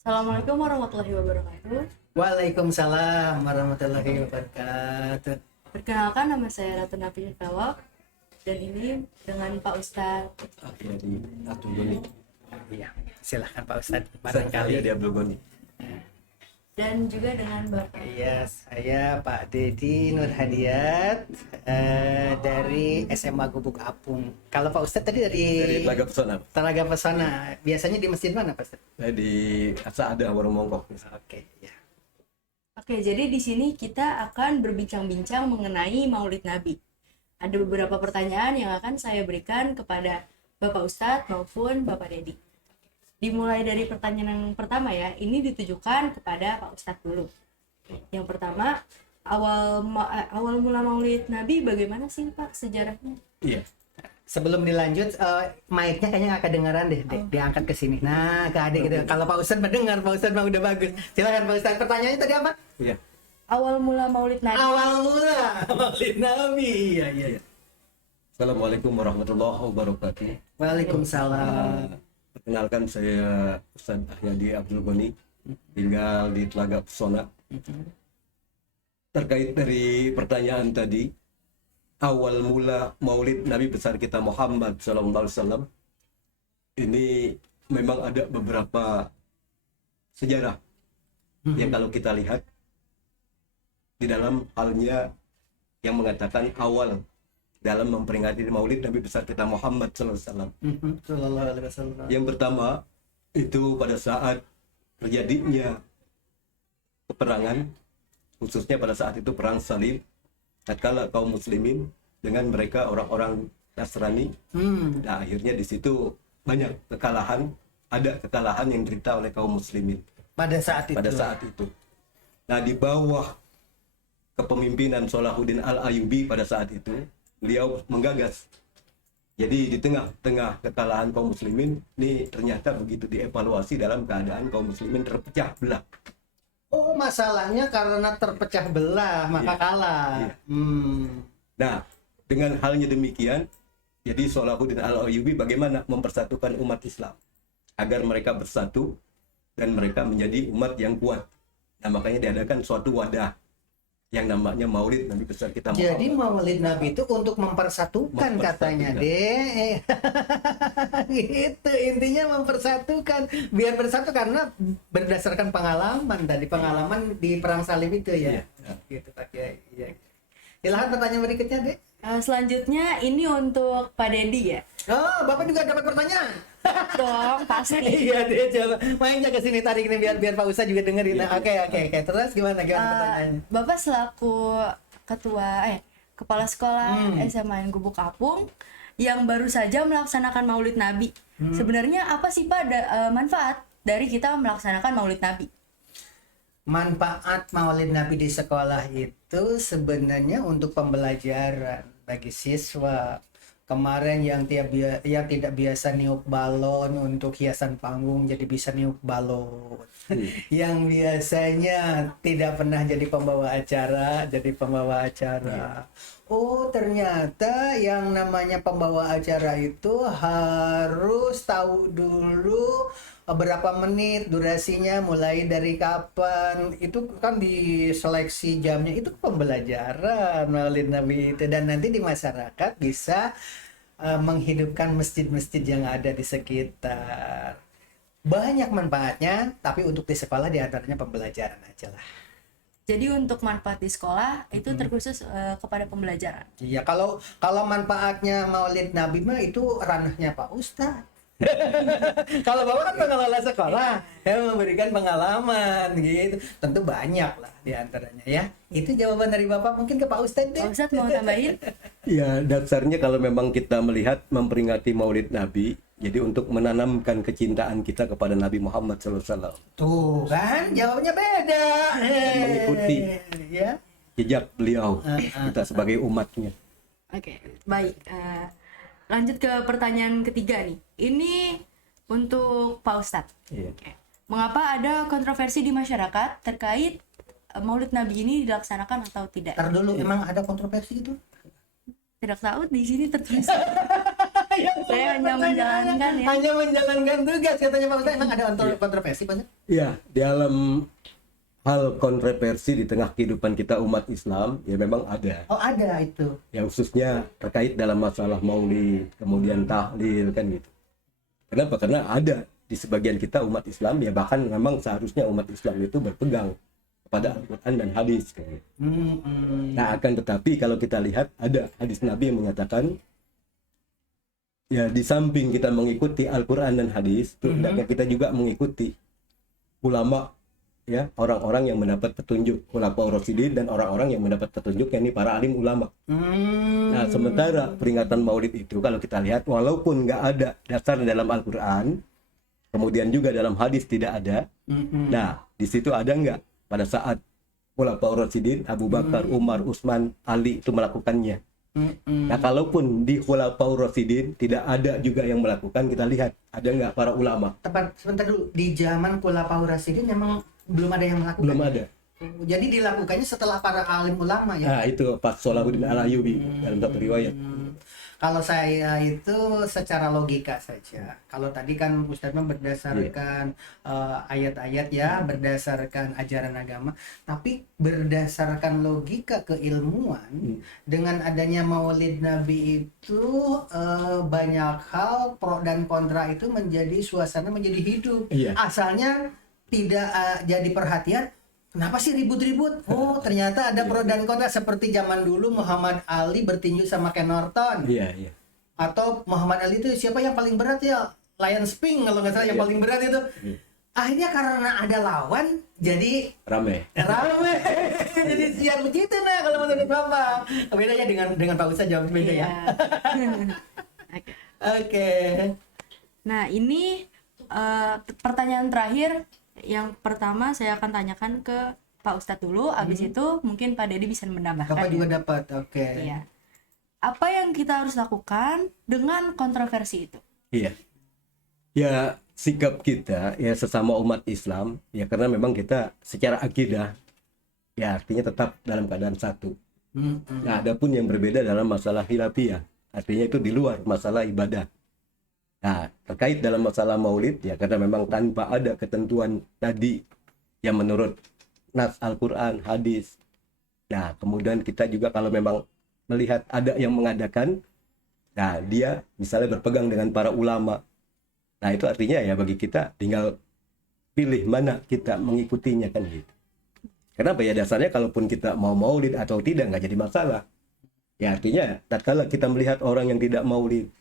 Assalamualaikum warahmatullahi wabarakatuh. Waalaikumsalam warahmatullahi wabarakatuh. Perkenalkan, nama saya Ratu Nafi Fawak dan ini dengan Pak Ustadz. Jadi Abdul Goni. Iya, silahkan Pak Ustadz. Barangkali Barangkali. di Abdul Goni. Dan juga dengan Bapak. Iya, saya Pak Dedi Nur Hadiat dari SMA Gubuk Apung. Kalau Pak Ustadz tadi dari Dari Telaga Pesona. Telaga Pesona. Biasanya di masjid mana Pak Ustadz? Saya di Asada Warung Mongkok. Oke, ya. Oke, jadi di sini kita akan berbincang-bincang mengenai Maulid Nabi. Ada beberapa pertanyaan yang akan saya berikan kepada Bapak Ustadz maupun Bapak Dedi. Dimulai dari pertanyaan yang pertama ya, ini ditujukan kepada Pak Ustadz dulu. Yang pertama, awal mula Maulid Nabi bagaimana sih Pak sejarahnya? Iya. Sebelum dilanjut, mic-nya kayaknya nggak kedengaran deh, diangkat ke sini. Nah, ke adik gitu. Kalau Pak Ustadz mendengar, Pak Ustadz mah udah bagus. Silakan Pak Ustadz. Pertanyaannya tadi apa? Iya. Awal mula Maulid Nabi. Awal mula Maulid Nabi. Iya, iya. Assalamualaikum warahmatullahi wabarakatuh. Waalaikumsalam. Perkenalkan saya Ustadz Ahyadi Abdul Goni, tinggal di Telaga Pesona. Terkait dari pertanyaan tadi, awal mula Maulid Nabi besar kita Muhammad SAW, ini memang ada beberapa sejarah yang kalau kita lihat di dalam halnya yang mengatakan awal dalam memperingati Maulid Nabi besar kita Muhammad SAW. Sallallahu alaihi wasallam. Yang pertama itu pada saat terjadinya peperangan, khususnya pada saat itu perang salib, tatkala kaum muslimin dengan mereka orang-orang Nasrani. Nah, akhirnya di situ banyak kekalahan, ada kekalahan yang diderita oleh kaum muslimin Pada saat itu. pada saat itu. Nah, di bawah kepemimpinan Salahuddin Al-Ayyubi pada saat itu, beliau menggagas. Jadi di tengah-tengah kekalahan kaum muslimin, ini ternyata begitu dievaluasi dalam keadaan kaum muslimin terpecah belah. Oh, masalahnya karena terpecah belah maka Iya. kalah. Iya. Hmm. Nah, dengan halnya demikian, jadi Salahuddin Al-Ayyubi bagaimana mempersatukan umat Islam agar mereka bersatu dan mereka menjadi umat yang kuat. Nah, makanya diadakan suatu wadah yang namanya Maulid Nabi besar kita Muhammad. Jadi Maulid Nabi itu untuk mempersatukan katanya deh. Gitu, intinya mempersatukan biar bersatu karena berdasarkan pengalaman di perang salib itu ya. Iya. Gitu Pak Kiai. Iya. Silahkan pertanyaan berikutnya deh. Selanjutnya ini untuk Pak Dedi ya. Oh, Bapak juga dapat pertanyaan. Dong, pasti. Iya deh, coba mainnya ke sini tarik ini biar Pak Ustadz juga dengerin. Iya. Oke. Terus gimana pertanyaannya? Bapak selaku kepala sekolah SMA Gubuk Apung yang baru saja melaksanakan Maulid Nabi. Sebenarnya apa sih Pak manfaat dari kita melaksanakan Maulid Nabi? Manfaat Maulid Nabi di sekolah itu sebenarnya untuk pembelajaran bagi siswa. Kemarin yang tidak biasa niup balon untuk hiasan panggung jadi bisa niup balon. Yang biasanya tidak pernah jadi pembawa acara jadi pembawa acara. Oh, ternyata yang namanya pembawa acara itu harus tahu dulu berapa menit durasinya, mulai dari kapan. Itu kan diseleksi jamnya, itu pembelajaran Maulid Nabi itu, dan nanti di masyarakat bisa menghidupkan masjid-masjid yang ada di sekitar. Banyak manfaatnya, tapi untuk di sekolah diantaranya pembelajaran aja lah. Jadi untuk manfaat di sekolah itu terkhusus kepada pembelajaran. Iya, kalau manfaatnya Maulid Nabi mah itu ranahnya Pak Ustadz. Kalau Bapak kan pengelola sekolah, ya memberikan pengalaman gitu. Tentu banyak lah diantaranya ya. Itu jawaban dari Bapak, mungkin ke Pak Ustadz deh. Pak Ustadz mau tambahin? Ya, dasarnya kalau memang kita melihat memperingati Maulid Nabi, jadi untuk menanamkan kecintaan kita kepada Nabi Muhammad SAW. Tuh kan, jawabnya beda. Mengikuti. Ya. Jejak beliau, kita sebagai umatnya. Oke, baik. Lanjut ke pertanyaan ketiga nih. Ini untuk Pak Ustadz. Iya. Oke. Mengapa ada kontroversi di masyarakat terkait Maulid Nabi ini dilaksanakan atau tidak? Ntar dulu, emang ada kontroversi itu? Tidak tahu, di sini tertulis. Saya hanya menjalankan ya. Hanya menjalankan tugas katanya Pak Ustadz. Emang ada kontroversi Pak Ustadz? Ya, dalam hal kontroversi di tengah kehidupan kita umat Islam, ya memang ada. Oh ada itu. Ya khususnya terkait dalam masalah maulid, kemudian tahlil kan gitu. Kenapa? Karena ada di sebagian kita umat Islam, ya bahkan memang seharusnya umat Islam itu berpegang kepada Al-Quran dan hadis kan gitu. Nah akan tetapi kalau kita lihat ada hadis Nabi yang menyatakan, ya di samping kita mengikuti Al-Quran dan hadis, hendaknya kita juga mengikuti ulama, ya orang-orang yang mendapat petunjuk, khulafaur rasyidin, dan orang-orang yang mendapat petunjuk, yakni para alim ulama. Nah sementara peringatan maulid itu kalau kita lihat walaupun nggak ada dasar dalam Al-Quran, kemudian juga dalam hadis tidak ada. Nah di situ ada nggak pada saat khulafaur rasyidin Abu Bakar, Umar, Utsman, Ali itu melakukannya. Nah kalaupun di khulafaur rasyidin tidak ada juga yang melakukan, kita lihat ada nggak para ulama? Tepat sebentar dulu, di zaman Khulafaur Rasyidin memang belum ada yang melakukan. Belum ada. Jadi dilakukannya setelah para alim ulama ya. Nah itu Pak Salahuddin Al-Ayyubi dalam satu riwayat. Kalau saya itu secara logika saja. Kalau tadi kan Ustadz berdasarkan ayat-ayat ya, berdasarkan ajaran agama, tapi berdasarkan logika keilmuan, dengan adanya Maulid Nabi itu banyak hal pro dan kontra itu menjadi suasana menjadi hidup. Iya. Asalnya tidak jadi perhatian. Kenapa sih ribut-ribut? Oh, ternyata ada pro dan kontra, seperti zaman dulu Muhammad Ali bertinju sama Ken Norton. Iya, iya. Atau Muhammad Ali itu siapa yang paling berat ya? Lion Sping kalau nggak salah yang paling berat itu. Akhirnya karena ada lawan jadi Rame. jadi siar begitu nah kalau menurut Bapak. Bedanya dengan Pak Ustadz jawab beda ya. Oke. Oke. Nah, ini pertanyaan terakhir. Yang pertama saya akan tanyakan ke Pak Ustadz dulu, habis itu mungkin Pak Dedi bisa menambahkan. Bapak ya. juga dapat. Oke. Iya. Apa yang kita harus lakukan dengan kontroversi itu? Iya. Ya sikap kita ya sesama umat Islam ya, karena memang kita secara akidah ya artinya tetap dalam keadaan satu. Nah, adapun yang berbeda dalam masalah khilafiyah, artinya itu di luar masalah ibadah. Nah, terkait dalam masalah maulid ya, karena memang tanpa ada ketentuan tadi yang menurut nas Al-Quran, hadis. Nah, kemudian kita juga kalau memang melihat ada yang mengadakan, nah dia misalnya berpegang dengan para ulama. Nah, itu artinya ya bagi kita tinggal pilih mana kita mengikutinya kan gitu. Kenapa ya, dasarnya kalaupun kita mau maulid atau tidak nggak jadi masalah. Ya artinya tatkala kita melihat orang yang tidak maulid,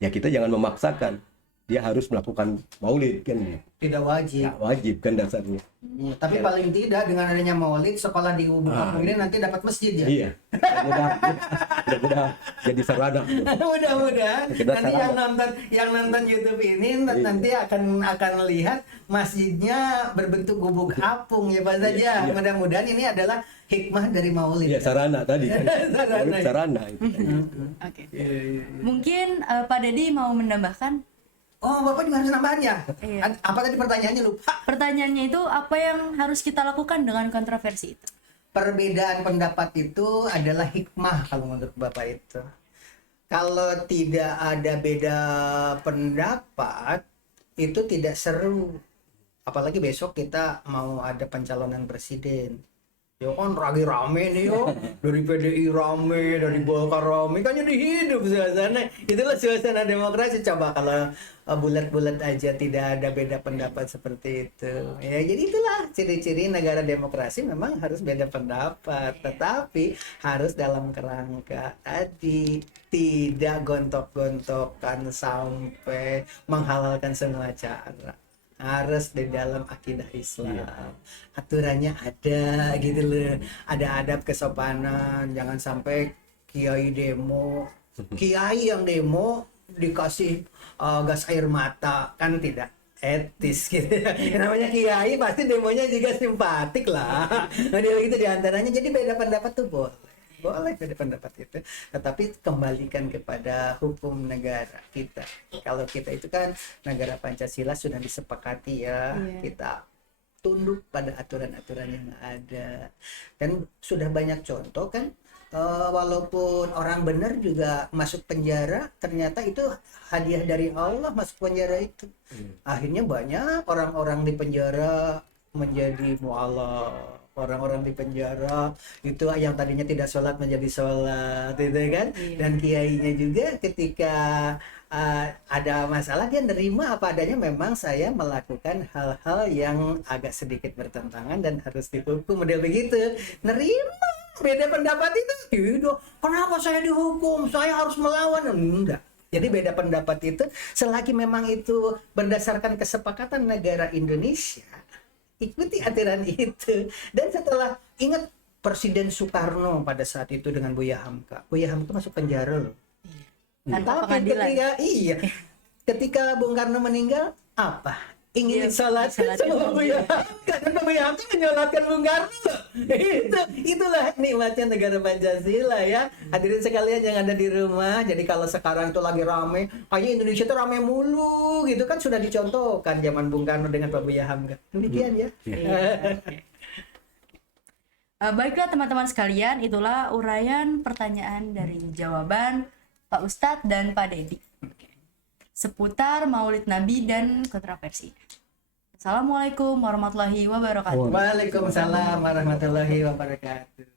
ya kita jangan memaksakan dia harus melakukan maulid kan ya. Tidak wajib. Nggak wajib kan dasarnya. Tapi paling tidak dengan adanya maulid, sekolah di kampung ini nanti dapat masjid ya. Iya. Mudah-mudahan jadi sarana. Mudah-mudahan Kita nanti sarana. yang nonton YouTube ini nanti akan lihat masjidnya berbentuk gubuk apung ya Pak Ustadz ya. Iya. Mudah-mudahan ini adalah hikmah dari maulid. Iya, sarana tadi kan. Sarana. Sarana itu. Oke. Mungkin Pak Dedi mau menambahkan. Oh, Bapak juga harus nambahan ya? Iya. Apa tadi pertanyaannya lupa? Pertanyaannya itu apa yang harus kita lakukan dengan kontroversi itu? Perbedaan pendapat itu adalah hikmah kalau menurut Bapak itu. Kalau tidak ada beda pendapat, itu tidak seru. Apalagi besok kita mau ada pencalonan presiden. Ya kan lagi rame nih yo, dari PDI rame, dari Golkar rame, kan jadi hidup suasana. Itulah suasana demokrasi. Coba kalau bulat-bulat aja tidak ada beda pendapat seperti itu. Ya jadi itulah ciri-ciri negara demokrasi, memang harus beda pendapat, tetapi harus dalam kerangka tadi tidak gontok-gontokan sampai menghalalkan semua cara. Harus di dalam akidah Islam. Aturannya ada gitu loh. Ada adab kesopanan, jangan sampai kiai demo, kiai yang demo dikasih gas air mata, kan tidak etis gitu. Namanya kiai pasti demonya juga simpatik lah. Nah, itu diantaranya. Jadi beda pendapat tuh boleh beda pendapat itu, tetapi kembalikan kepada hukum negara kita. Kalau kita itu kan negara Pancasila sudah disepakati ya, kita tunduk pada aturan-aturan yang ada. Dan sudah banyak contoh kan walaupun orang benar juga masuk penjara, ternyata itu hadiah dari Allah masuk penjara itu. Akhirnya banyak orang-orang di penjara menjadi mualaf, orang-orang di penjara itu yang tadinya tidak sholat menjadi sholat, gitu kan? Iya. Dan kiainya juga ketika ada masalah dia nerima apa adanya, memang saya melakukan hal-hal yang agak sedikit bertentangan dan harus dihukum, model begitu. Nerima beda pendapat itu, tidak, kenapa saya dihukum, saya harus melawan, enggak. Jadi beda pendapat itu selagi memang itu berdasarkan kesepakatan negara Indonesia, ikuti aturan itu. Dan setelah ingat Presiden Soekarno pada saat itu dengan Buya Hamka masuk penjara loh. Tanpa Tapi pengadilan. ketika Bung Karno meninggal, apa? Ingin Iya, disolatkan disolatkan sama sama Buya Hamka, dan Buya Hamka menyolatkan Bung Karno. Itulah nikmatnya negara Pancasila ya. Hadirin sekalian yang ada di rumah, jadi kalau sekarang itu lagi rame, kayaknya Indonesia itu rame mulu gitu kan, sudah dicontohkan zaman Bung Karno dengan Pak Buya Hamka. Demikian ya. Baiklah teman-teman sekalian, itulah uraian pertanyaan dari jawaban Pak Ustadz dan Pak Dedi seputar Maulid Nabi dan kontroversi. Assalamualaikum warahmatullahi wabarakatuh. Waalaikumsalam warahmatullahi wabarakatuh.